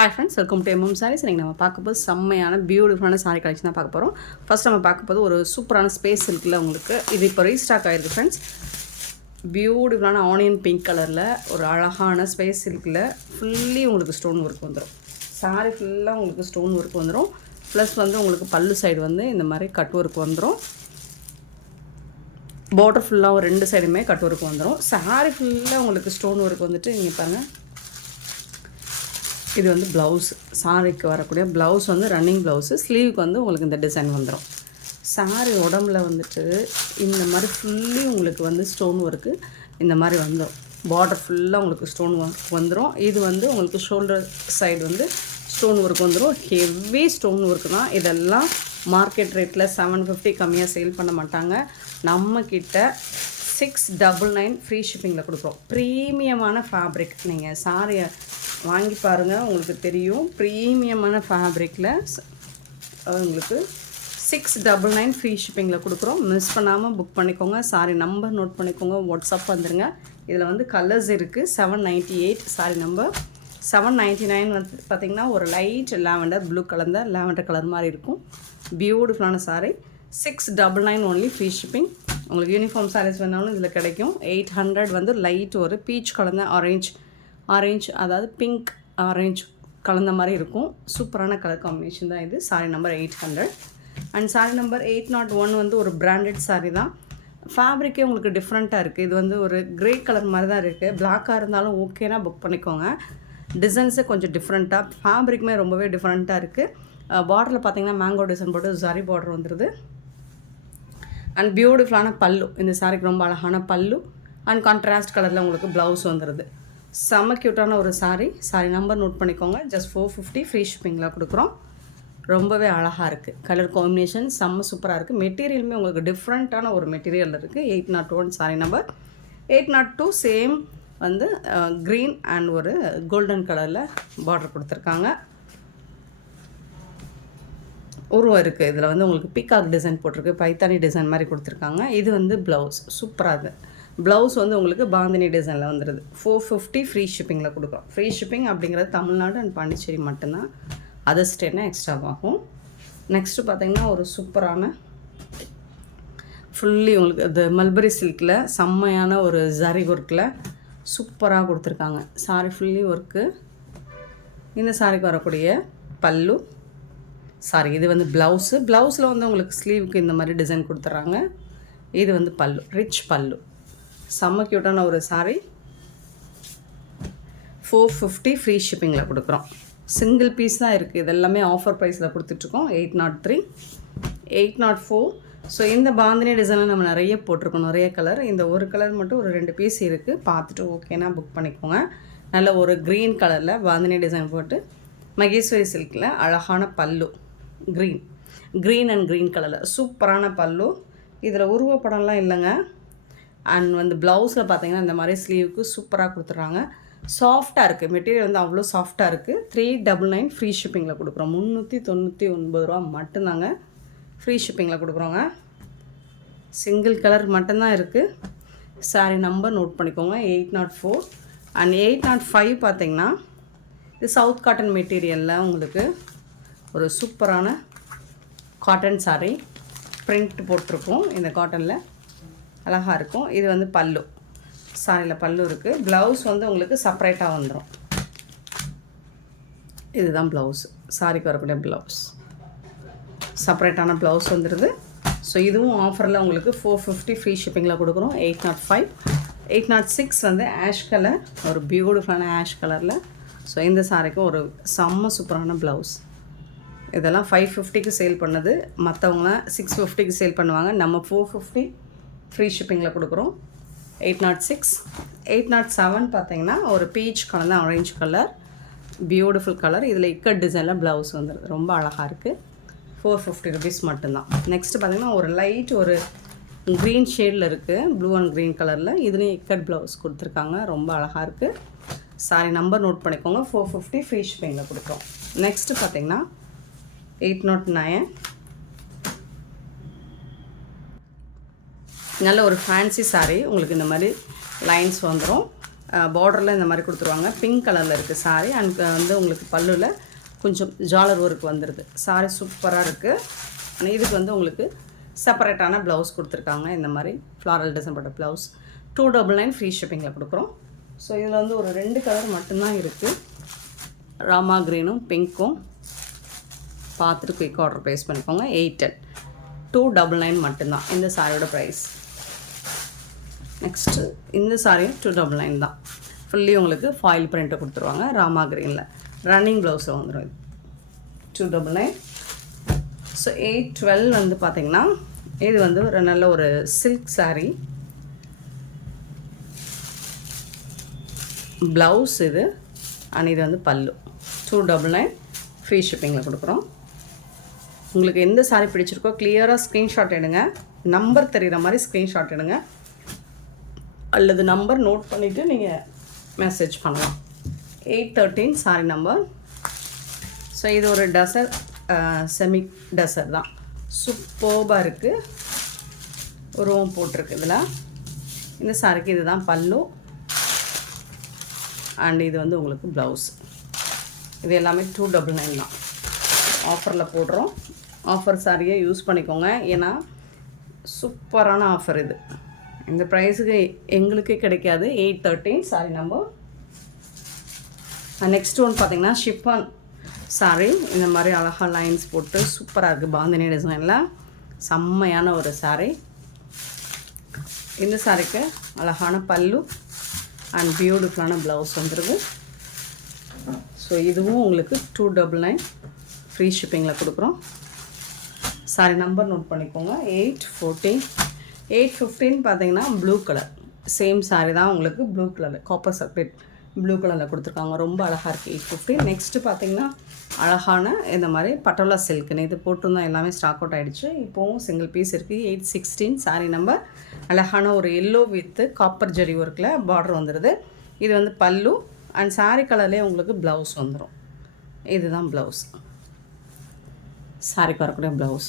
Hi friends, welcome to MM Sarees. இன்றைக்கி நம்ம பார்க்க போது செம்மையான பியூட்டிஃபுல்லான சாரீ கலெக்ஷன் தான் பார்க்க போகிறோம். ஃபர்ஸ்ட் நம்ம பார்க்க போது ஒரு சூப்பரான ஸ்பேஸ் இருக்குல்ல உங்களுக்கு. இது இப்போ ரீஸ்டாக் ஆகிருக்கு ஃப்ரெண்ட்ஸ். பியூட்டிஃபுல்லான ஆனியன் பிங்க் கலரில் ஒரு அழகான ஸ்பேஸ் சில்கில் ஃபுல்லி உங்களுக்கு ஸ்டோன் ஒர்க் வந்துடும். சாரீ ஃபுல்லாக உங்களுக்கு ஸ்டோன் ஒர்க் வந்துடும். ப்ளஸ் உங்களுக்கு பல்லு சைடு இந்த மாதிரி கட் ஒர்க் வந்துடும். பார்டர் ஃபுல்லாக ரெண்டு சைடுமே கட் ஒர்க் வந்துடும். சாரீ ஃபுல்லாக உங்களுக்கு ஸ்டோன் ஒர்க் வந்துட்டு நீங்கள் பாருங்கள். இது ப்ளவுஸ், சாரிக்கு வரக்கூடிய ப்ளவுஸ் ரன்னிங் ப்ளவுஸு. ஸ்லீவுக்கு உங்களுக்கு இந்த டிசைன் வந்துடும். சாரி உடம்புல இந்த மாதிரி ஃபுல்லி உங்களுக்கு ஸ்டோன் ஒர்க்கு இந்த மாதிரி வந்துடும். பார்டர் ஃபுல்லாக உங்களுக்கு ஸ்டோன் ஒர்க் வந்துடும். இது உங்களுக்கு ஷோல்டர் சைடு ஸ்டோன் ஒர்க் வந்துடும். ஹெவி ஸ்டோன் ஒர்க்கு தான். இதெல்லாம் மார்க்கெட் ரேட்டில் 750 கம்மியாக சேல் பண்ண மாட்டாங்க. நம்மக்கிட்ட 699 ஃப்ரீ ஷிப்பிங்கில் கொடுக்குறோம். ப்ரீமியமான ஃபேப்ரிக். நீங்கள் சாரியை வாங்கி பாருங்கள், உங்களுக்கு தெரியும். ப்ரீமியமான ஃபேப்ரிக்கில் உங்களுக்கு 699 ஃப்ரீ ஷிப்பிங்கில் கொடுக்குறோம். மிஸ் பண்ணாமல் புக் பண்ணிக்கோங்க. சாரி நம்பர் நோட் பண்ணிக்கோங்க, வாட்ஸ்அப் வந்துடுங்க. இதில் கலர்ஸ் இருக்குது. 798 சாரி நம்பர் 799 பார்த்திங்கன்னா ஒரு லைட் லாவெண்டர் ப்ளூ கலந்த லாவெண்டர் கலர் மாதிரி இருக்கும். பியூட்டிஃபுல்லான சாரி. 699 only free shipping. உங்களுக்கு யூனிஃபார்ம் சாரீஸ் வேணாலும் இதில் கிடைக்கும். 800 லைட் ஒரு பீச் கலந்த ஆரேஞ்ச் அதாவது பிங்க் ஆரேஞ்ச் கலந்த மாதிரி இருக்கும். சூப்பரான கலர் காம்பினேஷன் தான் இது. Sorry number 800. And sorry number 801 ஒரு பிராண்டட் சாரி தான். ஃபேப்ரிக்கே உங்களுக்கு டிஃப்ரெண்ட்டாக இருக்குது. இது ஒரு கிரே கலர் மாதிரி தான் இருக்குது. பிளாக்காக இருந்தாலும் ஓகேனா புக் பண்ணிக்கோங்க. டிசைன்ஸே கொஞ்சம் டிஃப்ரெண்ட்டாக, ஃபேப்ரிக்குமே ரொம்பவே டிஃப்ரெண்ட்டாக இருக்குது. பார்டரில் பார்த்தீங்கன்னா மேங்கோ டிசைன் போட்டு ஜரி பார்டர் வந்துடுது. அண்ட் பியூட்டிஃபுல்லான பல்லு. இந்த சாரிக்கு ரொம்ப அழகான பல்லு. அண்ட் கான்ட்ராஸ்ட் கலரில் உங்களுக்கு ப்ளவுஸ் வந்துடுது. செம்ம க்யூட்டான ஒரு சாரி நம்பர் நோட் பண்ணிக்கோங்க. ஜஸ்ட் 450 ஃப்ரீ ஷிப்பிங்கில் கொடுக்குறோம். ரொம்பவே அழகாக இருக்குது. கலர் காம்பினேஷன் செம்ம சூப்பராக இருக்குது. மெட்டீரியலுமே உங்களுக்கு டிஃப்ரெண்ட்டான ஒரு மெட்டீரியல் இருக்குது. 801 sorry number 802 same green and ஒரு கோல்டன் கலரில் பார்டர் கொடுத்துருக்காங்க. உருவம் இருக்குது. இதில் உங்களுக்கு பீகாக் டிசைன் போட்டிருக்கு. பைத்தானி டிசைன் மாதிரி கொடுத்துருக்காங்க. இது ப்ளவுஸ் சூப்பராக இருக்குது. ப்ளவுஸ் உங்களுக்கு பாந்தினி டிசைனில் வந்துடுது. 450 ஃப்ரீ ஷிப்பிங்கில் கொடுக்குறோம். ஃப்ரீ ஷிப்பிங் அப்படிங்கிறது தமிழ்நாடு அண்ட் பாண்டிச்சேரி மட்டும்தான். அதர் ஸ்டேட்னா எக்ஸ்ட்ரா ஆகும். நெக்ஸ்ட்டு பார்த்திங்கன்னா ஒரு சூப்பரான ஃபுல்லி உங்களுக்கு இது மல்பரி சில்கில் செம்மையான ஒரு ஜரி ஒர்க்கில் சூப்பராக கொடுத்துருக்காங்க. Sorry fully work. இந்த சாரிக்கு வரக்கூடிய பல்லு சாரி இது ப்ளவுஸு. ப்ளவுஸில் உங்களுக்கு ஸ்லீவுக்கு இந்த மாதிரி டிசைன் கொடுத்துட்றாங்க. இது பல்லு, ரிச் பல்லு. செம்ம க்யூட்டான ஒரு சாரி. 450 ஃப்ரீ ஷிப்பிங்கில் கொடுக்குறோம். சிங்கிள் பீஸ் தான் இருக்குது. இதெல்லாமே ஆஃபர் ப்ரைஸில் கொடுத்துட்ருக்கோம். 803 804. ஸோ இந்த பாந்தினி டிசைனில் நம்ம நிறைய போட்டிருக்கோம், நிறைய கலர். இந்த ஒரு கலர் மட்டும் ஒரு 2 பீஸ் இருக்குது. பார்த்துட்டு ஓகேனா புக் பண்ணிக்கோங்க. நல்ல ஒரு க்ரீன் கலரில் பாந்தினி டிசைன் போட்டு மகேஸ்வரி சில்கில் அழகான பல்லு. க்ரீன் அண்ட் க்ரீன் கலரில் சூப்பரான பல்லு. இதில் உருவப்படம்லாம் இல்லைங்க. அண்ட் ப்ளவுஸில் பார்த்தீங்கன்னா இந்த மாதிரி ஸ்லீவுக்கு சூப்பராக கொடுத்துட்றாங்க. சாஃப்டாக இருக்குது. மெட்டீரியல் அவ்வளோ சாஃப்டாக இருக்குது. 399 ஃப்ரீ ஷிப்பிங்கில் கொடுக்குறோம். 399 ரூபா மட்டும்தாங்க ஃப்ரீ ஷிப்பிங்கில் கொடுக்குறோங்க. சிங்கிள் கலர் மட்டும்தான் இருக்குது. சாரி நம்பர் நோட் பண்ணிக்கோங்க. 804 அண்ட் 805 பார்த்திங்கன்னா இது சவுத் காட்டன் மெட்டீரியலில் உங்களுக்கு ஒரு சூப்பரான காட்டன் சாரி பிரிண்ட் போட்டிருக்கோம். இந்த காட்டனில் அழகாக இருக்கும். இது பல்லு. சாரியில் பல்லு இருக்குது. ப்ளவுஸ் உங்களுக்கு செப்பரேட்டாக வந்துடும். இதுதான் ப்ளவுஸ். சாரிக்கு வரக்கூடிய ப்ளவுஸ் செப்பரேட்டான ப்ளவுஸ் வந்துடுது. ஸோ இதுவும் ஆஃபரில் உங்களுக்கு 450 ஃப்ரீ ஷிப்பிங்கில் கொடுக்குறோம். 805 806 ஆஷ் கலர், ஒரு பியூட்டிஃபுல்லான ஆஷ் கலரில். ஸோ இந்த சாரிக்கும் ஒரு செம்ம சூப்பரான ப்ளவுஸ். இதெல்லாம் 550க்கு சேல் பண்ணது. மற்றவங்க 650க்கு சேல் பண்ணுவாங்க. நம்ம 450 ஃப்ரீ ஷிப்பிங்கில் கொடுக்குறோம். 806 807 பார்த்தீங்கன்னா ஒரு peach colour, orange colour, beautiful colour. இதில் இக்கட் டிசைனில் ப்ளவுஸ் வந்துடுது. ரொம்ப அழகாக இருக்குது. 450 ருபீஸ் மட்டும்தான். நெக்ஸ்ட்டு பார்த்திங்கன்னா ஒரு லைட் ஒரு க்ரீன் ஷேடில் இருக்குது. ப்ளூ அண்ட் க்ரீன் கலரில். இதுலேயும் இக்கட் ப்ளவுஸ் கொடுத்துருக்காங்க. ரொம்ப அழகாக இருக்குது. சாரி நம்பர் நோட் பண்ணிக்கோங்க. 450 ஃப்ரீ ஷிப்பிங்கில் கொடுக்குறோம். நெக்ஸ்ட்டு பார்த்திங்கன்னா 809 நல்ல ஒரு ஃபேன்சி சாரீ. உங்களுக்கு இந்த மாதிரி லைன்ஸ் வந்துடும். பார்டரில் இந்த மாதிரி கொடுத்துருவாங்க. பிங்க் கலரில் இருக்குது சாரீ. அண்ட் வந்து உங்களுக்கு பல்லுவில் கொஞ்சம் ஜாலர் ஒர்க் வந்துடுது. சாரீ சூப்பராக இருக்குது. இதுக்கு வந்து உங்களுக்கு செப்பரேட்டான ப்ளவுஸ் கொடுத்துருக்காங்க. இந்த மாதிரி ஃப்ளாரல் டிசைன் போட்ட ப்ளவுஸ் 299 ஃப்ரீ ஷிப்பிங்கில் கொடுக்குறோம். ஸோ இதில் வந்து ஒரு 2 கலர் மட்டும்தான் இருக்குது. ராமா க்ரீனும் பிங்க்கும். பார்த்துட்டு குயிக் ஆர்டர் ப்ளேஸ் பண்ணிக்கோங்க. 810 299 மட்டும்தான் இந்த சாரியோட ப்ரைஸ். நெக்ஸ்ட்டு இந்த சாரியும் 299 தான். ஃபுல்லி உங்களுக்கு ஃபாயில் பிரிண்ட்டை கொடுத்துருவாங்க ராமா க்ரீனில். ரன்னிங் ப்ளவுஸில் வந்துடும் இது 299. ஸோ 812 வந்து பார்த்திங்கன்னா இது வந்து ஒரு நல்ல ஒரு சில்க் சாரீ. ப்ளவுஸ் இது அண்ட் இது வந்து பல்லு 299 ஃப்ரீ ஷிப்பிங்கில் கொடுக்குறோம். உங்களுக்கு எந்த சாரீ பிடிச்சிருக்கோ கிளியராக ஸ்க்ரீன்ஷாட் எடுங்க. நம்பர் தெரிகிற மாதிரி ஸ்க்ரீன்ஷாட் எடுங்க, அல்லது நம்பர் நோட் பண்ணிவிட்டு நீங்கள் மெசேஜ் பண்ணலாம். 813 சாரி நம்பர். ஸோ இது ஒரு டசர், செமி டசர் தான். சூப்பர்பாக இருக்குது. ரோம் போட்டிருக்கு இதில். இந்த சாரிக்கு இது தான் பல்லு அண்ட் இது வந்து உங்களுக்கு ப்ளவுஸ். இது எல்லாமே 299 தான். ஆஃபரில் போடுறோம். ஆஃபர் சாரியை யூஸ் பண்ணிக்கோங்க. ஏன்னா சூப்பரான ஆஃபர் இது. இந்த ப்ரைஸுக்கு எங்களுக்கே கிடைக்காது. 813 சாரி நம்பர். நெக்ஸ்ட் ஒன் பார்த்திங்கன்னா ஷிஃபான் சாரி. இந்த மாதிரி அழகாக லைன்ஸ் போட்டு சூப்பராக இருக்குது. பாந்தினி டிசைனில் செம்மையான ஒரு சாரி. இந்த சாரிக்கு அழகான பல்லு அண்ட் பியூட்டிஃபுல்லான ப்ளவுஸ் வந்துடுது. ஸோ இதுவும் உங்களுக்கு 299 ஃப்ரீ ஷிப்பிங்கில் கொடுக்குறோம். சாரி நம்பர் நோட் பண்ணிக்கோங்க. 814. 815 பார்த்தீங்கன்னா ப்ளூ கலர். சேம் சாரி தான் உங்களுக்கு ப்ளூ கலரில் காப்பர் சர்க்லேட் ப்ளூ கலரில் கொடுத்துருக்காங்க. ரொம்ப அழகாக இருக்குது 815. நெக்ஸ்ட்டு பார்த்தீங்கன்னா அழகான இந்த மாதிரி பட்டோலா சில்க்குன்னு இது போட்டிருந்தோம். எல்லாமே ஸ்டாக் அவுட் ஆகிடுச்சு. இப்போவும் சிங்கிள் பீஸ் இருக்குது. 816 சாரி நம்பர். அழகான ஒரு எல்லோ வித்து காப்பர் ஜெரி ஒர்க்கில் பார்டர் வந்துடுது. இது வந்து பல்லு அண்ட் சாரி கலர்லேயே உங்களுக்கு ப்ளவுஸ் வந்துடும். இதுதான் ப்ளவுஸ். சாரிக்கு வரக்கூடிய ப்ளவுஸ்.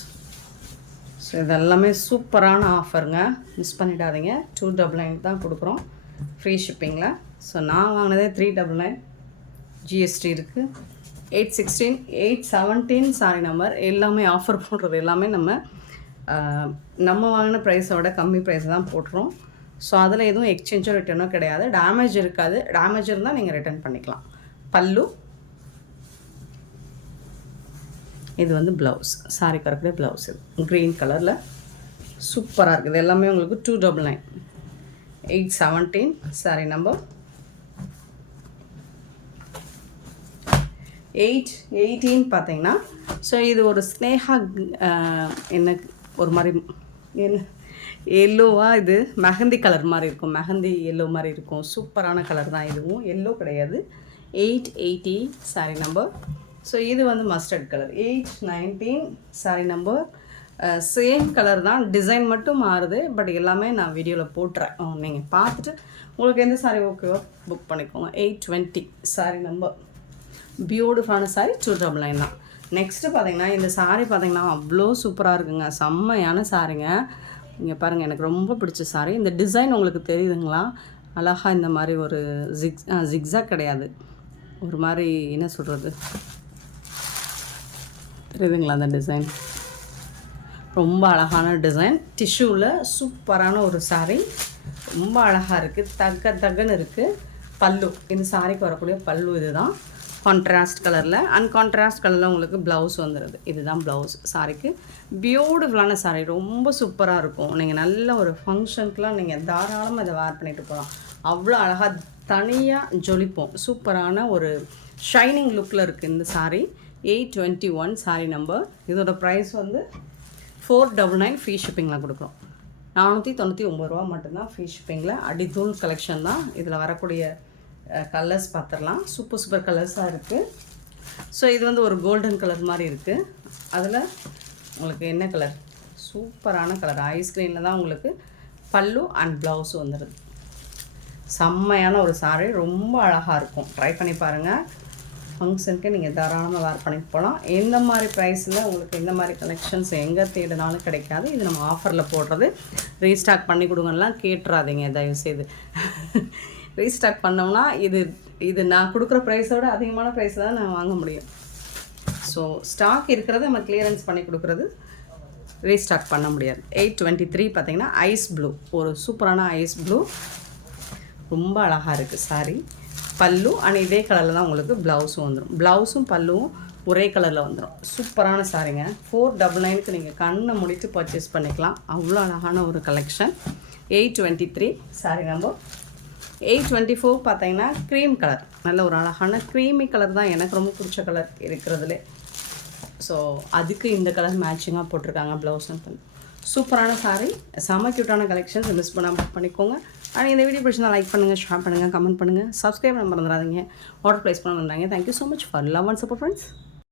ஸோ இதெல்லாமே சூப்பரான ஆஃபருங்க, மிஸ் பண்ணிடாதீங்க. 299 தான் கொடுக்குறோம் ஃப்ரீ ஷிப்பிங்கில். ஸோ நான் வாங்கினதே 399 ஜிஎஸ்டி இருக்குது. 816 817 சாரி நம்பர். எல்லாமே ஆஃபர் போடுறது எல்லாமே நம்ம வாங்கின ப்ரைஸை விட கம்மி ப்ரைஸை தான் போட்டுறோம். ஸோ அதில் எதுவும் எக்ஸ்சேஞ்சோ ரிட்டர்னோ கிடையாது. டேமேஜ் இருக்காது. டேமேஜ் இருந்தால் நீங்கள் ரிட்டர்ன் பண்ணிக்கலாம். பல்லு இது வந்து ப்ளவுஸ். சாரி கரெக்டாக ப்ளவுஸ் இது க்ரீன் கலரில் சூப்பராக இருக்குது. எல்லாமே உங்களுக்கு 299. 817 சாரி நம்பர். 818 பார்த்தீங்கன்னா ஸோ இது ஒரு ஸ்னேஹா என்ன ஒரு மாதிரி என்ன எல்லோவாக, இது மெஹந்தி கலர் மாதிரி இருக்கும். மெஹந்தி எல்லோ மாதிரி இருக்கும். சூப்பரான கலர் தான். இதுவும் எல்லோ கிடையாது. 880 சாரி நம்பர். ஸோ இது வந்து mustard colour. 819 sorry number. Same colour தான், டிசைன் மட்டும் மாறுது. பட் எல்லாமே நான் வீடியோவில் போட்டுறேன். நீங்கள் பார்த்துட்டு உங்களுக்கு எந்த சாரி ஓகேவோ புக் பண்ணிக்கோங்க. 820 சாரி நம்பர். பியூட்டிஃபுல்லான சாரி 299 தான். நெக்ஸ்ட்டு பார்த்தீங்கன்னா இந்த சாரி பார்த்தீங்கன்னா அவ்வளோ சூப்பராக இருக்குங்க. செம்மையான சாரிங்க. இங்கே பாருங்கள், எனக்கு ரொம்ப பிடிச்ச சாரி. இந்த டிசைன் உங்களுக்கு தெரியுதுங்களா? அழகாக இந்த மாதிரி ஒரு ஜிக்ஸாக் கிடையாது, ஒரு மாதிரி என்ன சொல்கிறது தெரியுதுங்களா? அந்த டிசைன் ரொம்ப அழகான டிசைன். டிஷ்யூவில் சூப்பரான ஒரு சாரீ. ரொம்ப அழகாக இருக்குது. தகன்னு இருக்குது. பல்லு, இந்த சாரிக்கு வரக்கூடிய பல்லு இது தான். கான்ட்ராஸ்ட் கலரில் அன்கான்ட்ராஸ்ட் கலரில் உங்களுக்கு ப்ளவுஸ் வந்துடுது. இதுதான் ப்ளவுஸ் சாரிக்கு. பியூட்டிஃபுல்லான சாரீ, ரொம்ப சூப்பராக இருக்கும். நீங்கள் நல்ல ஒரு ஃபங்க்ஷனுக்குலாம் நீங்கள் தாராளமாக இதை வேர் பண்ணிட்டு போகலாம். அவ்வளோ அழகாக தனியாக ஜொலிப்போம். சூப்பரான ஒரு ஷைனிங் லுக்கில் இருக்குது இந்த சாரீ. 821 சாரீ நம்பர். இதோட ப்ரைஸ் வந்து 499 ஃப்ரீ ஷிப்பிங்கில் கொடுக்குறோம். 499 ரூபா மட்டும்தான் ஃப்ரீ ஷிப்பிங்கில். அடித்தூள் கலெக்ஷன் தான். இதில் வரக்கூடிய கலர்ஸ் பார்த்துடலாம். சூப்பர் கலர்ஸாக இருக்குது. ஸோ இது வந்து ஒரு கோல்டன் கலர் மாதிரி இருக்குது. அதில் உங்களுக்கு என்ன கலர்? சூப்பரான கலர் ஐஸ்கிரீனில் தான் உங்களுக்கு பல்லு அண்ட் ப்ளவுஸ் வந்துடுது. செம்மையான ஒரு சாரீ, ரொம்ப அழகாக இருக்கும். ட்ரை பண்ணி பாருங்கள். ஃபங்க்ஷனுக்கு நீங்கள் தாராளமாக வேர் பண்ணிட்டு போகலாம். எந்த மாதிரி ப்ரைஸில் உங்களுக்கு எந்த மாதிரி கலெக்ஷன்ஸ் எங்கே தேடினாலும் கிடைக்காது. இது நம்ம ஆஃபரில் போடுறது. ரீஸ்டாக் பண்ணி கொடுங்கலாம் கேட்டுறாதீங்க தயவுசெய்து. ரீஸ்டாக் பண்ணோம்னா இது நான் கொடுக்குற ப்ரைஸோட அதிகமான ப்ரைஸ் தான் நான் வாங்க முடியும். ஸோ ஸ்டாக் இருக்கிறத நம்ம கிளியரன்ஸ் பண்ணி கொடுக்குறது, ரீஸ்டாக் பண்ண முடியாது. 823 பார்த்தீங்கன்னா ஐஸ் ப்ளூ, ஒரு சூப்பரான ஐஸ் ப்ளூ, ரொம்ப அழகாக இருக்குது சாரி. பல்லு அண்ட் இதே கலரில் தான் உங்களுக்கு ப்ளவுஸும் வந்துடும். ப்ளவுஸும் பல்லுவும் ஒரே கலரில் வந்துடும். சூப்பரான சாரிங்க. 499க்கு நீங்கள் கண்ணை முடித்து பர்ச்சேஸ் பண்ணிக்கலாம். அவ்வளோ அழகான ஒரு கலெக்ஷன். 823 sorry number. 824 பார்த்தீங்கன்னா க்ரீம் கலர், நல்ல ஒரு அழகான க்ரீமி கலர் தான் எனக்கு ரொம்ப பிடிச்ச கலர் இருக்கிறதுலே. ஸோ அதுக்கு இந்த கலர் மேட்சிங்காக போட்டிருக்காங்க ப்ளவுஸும். சூப்பரான சாரி, செம க்யூட்டான கலெக்ஷன்ஸ், மிஸ் பண்ணாமல் புக் பண்ணிக்கோங்க. அண்ட் இந்த வீடியோ பிடிச்சிருந்தா லைக் பண்ணுங்கள், ஷேர் பண்ணுங்கள், கமெண்ட் பண்ணுங்கள், சப்ஸ்கிரைப் பண்ண மறந்துடாதீங்க. ஆர்டர் ப்ளேஸ் பண்ண வந்தாங்க. Thank you so much for love and support friends.